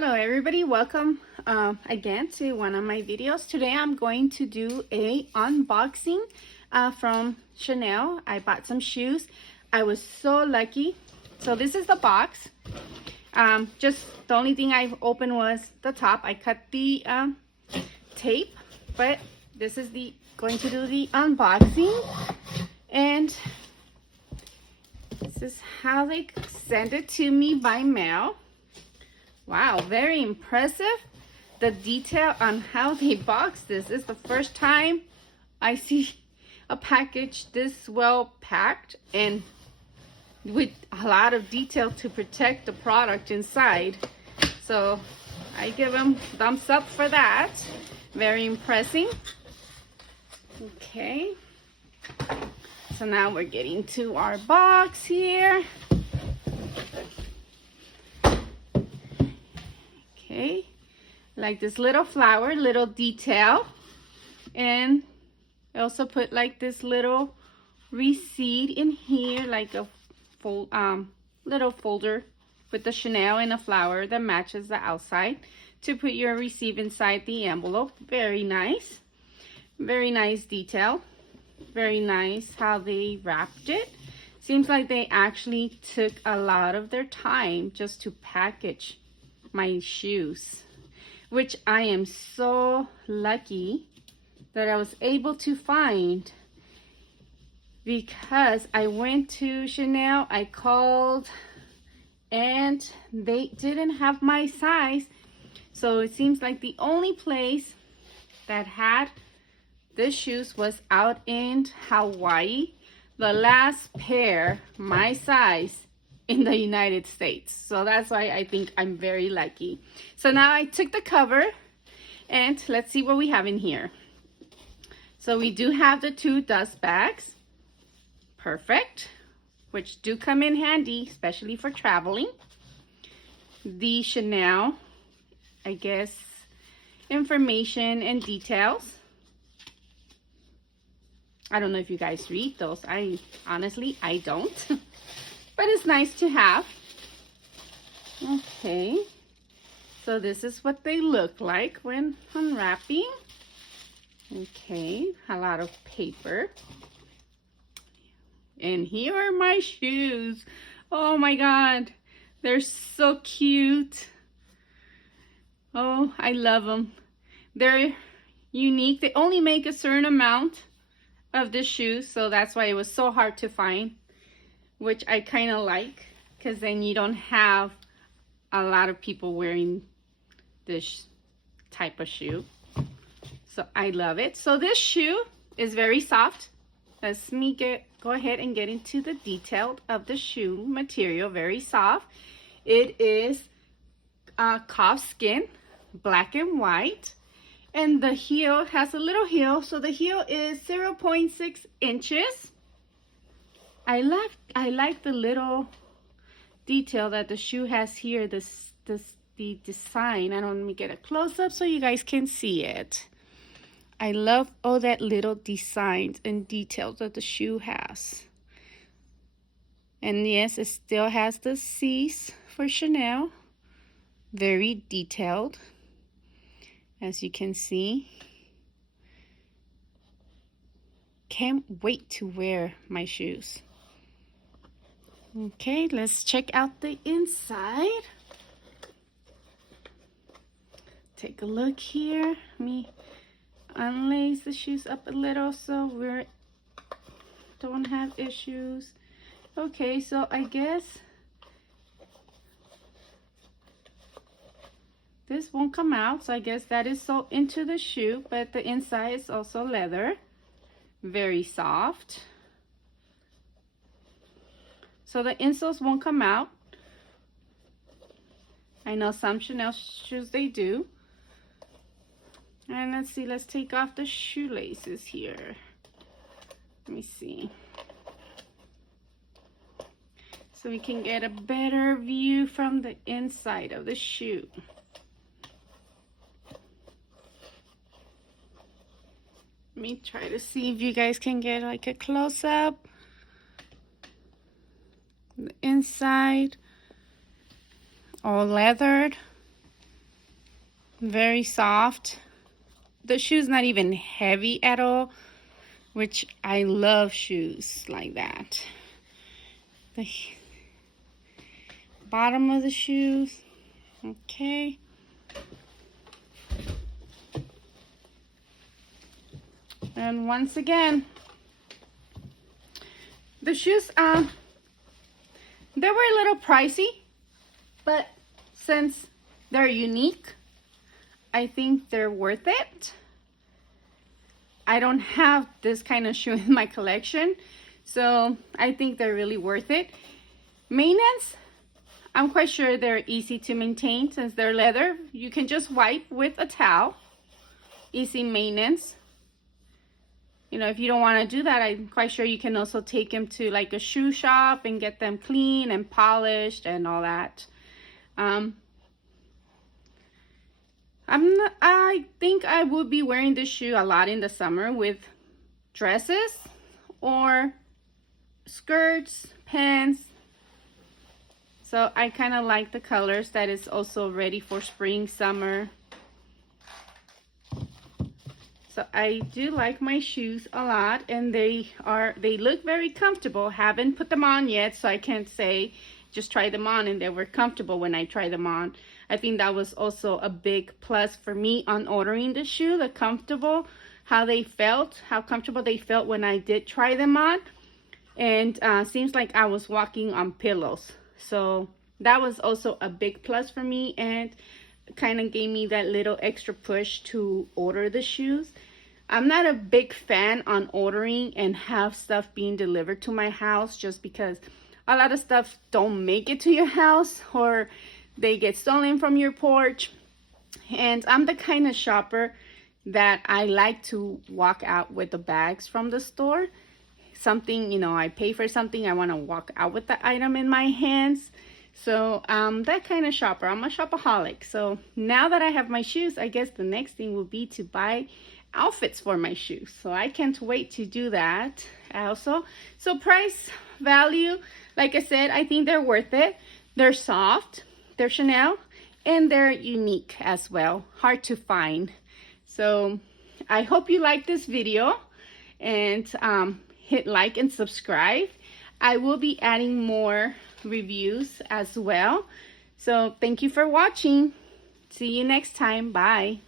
Hello everybody, welcome again to one of my videos. Today I'm going to do a unboxing from Chanel. I bought some shoes. I was so lucky. So this is the box. Just the only thing I've opened was the top. I cut the tape, but this is going to do the unboxing. And this is how they send it to me by mail. Wow, very impressive. The detail on how they box this is the first time I see a package this well packed and with a lot of detail to protect the product inside. So I give them thumbs up for that. Very impressive. Okay. So now we're getting to our box here. Okay, like this little flower, little detail, and I also put like this little receipt in here, like a little folder with the Chanel and a flower that matches the outside to put your receipt inside the envelope. Very nice detail. Very nice how they wrapped it. Seems like they actually took a lot of their time just to package my shoes, which I am so lucky that I was able to find, because I went to Chanel, I called, and they didn't have my size. So it seems like the only place that had the shoes was out in Hawaii. The last pair my size in the United States. So that's why I think I'm very lucky. So now I took the cover and let's see what we have in here. So we do have the 2 dust bags. Perfect. Which do come in handy, especially for traveling. The Chanel, I guess, information and details. I don't know if you guys read those. Honestly, I don't. But it's nice to have. Okay, so this is what they look like when unwrapping. Okay, a lot of paper. And here are my shoes. Oh my God, they're so cute. Oh, I love them. They're unique. They only make a certain amount of the shoes, so that's why it was so hard to find, which I kind of like, because then you don't have a lot of people wearing this type of shoe. So I love it. So this shoe is very soft. Let's go ahead and get into the detail of the shoe material. Very soft. It is calfskin, black and white. And the heel has a little heel. So the heel is 0.6 inches. I like the little detail that the shoe has here, the design. I don't, let me get a close-up so you guys can see it. I love all that little designs and details that the shoe has. And yes, it still has the C's for Chanel. Very detailed, as you can see. Can't wait to wear my shoes. Okay, let's check out the inside. Take a look here. Let me unlace the shoes up a little so we don't have issues. Okay, so I guess this won't come out, so I guess that is so into the shoe, but the inside is also leather. Very soft. So the insoles won't come out. I know some Chanel shoes they do. And let's see, let's take off the shoelaces here. Let me see. So we can get a better view from the inside of the shoe. Let me try to see if you guys can get like a close-up. The inside, all leathered. Very soft. The shoe's not even heavy at all, which I love shoes like that. The bottom of the shoes, okay. And once again, the shoes, they were a little pricey, but since they're unique, I think they're worth it. I don't have this kind of shoe in my collection, so I think they're really worth it. Maintenance, I'm quite sure they're easy to maintain since they're leather. You can just wipe with a towel. Easy maintenance. You know, if you don't want to do that, I'm quite sure you can also take them to like a shoe shop and get them clean and polished and all that. I think I would be wearing this shoe a lot in the summer with dresses or skirts, pants. So I kind of like the colors that is also ready for spring, summer. So I do like my shoes a lot, and they look very comfortable. Haven't put them on yet, so I can't say just try them on and they were comfortable when I tried them on. I think that was also a big plus for me on ordering the shoe, the comfortable, how comfortable they felt when I did try them on. And seems like I was walking on pillows. So that was also a big plus for me, and kind of gave me that little extra push to order the shoes. I'm not a big fan on ordering and have stuff being delivered to my house, just because a lot of stuff don't make it to your house or they get stolen from your porch. And I'm the kind of shopper that I like to walk out with the bags from the store. Something, you know, I pay for something, I want to walk out with the item in my hands. So that kind of shopper. I'm a shopaholic. So now that I have my shoes, I guess the next thing will be to buy outfits for my shoes. So I can't wait to do that also. So price, value, like I said, I think they're worth it. They're soft, they're Chanel, and they're unique as well. Hard to find. So I hope you like this video, and hit like and subscribe. I will be adding more reviews as well. So thank you for watching. See you next time. Bye.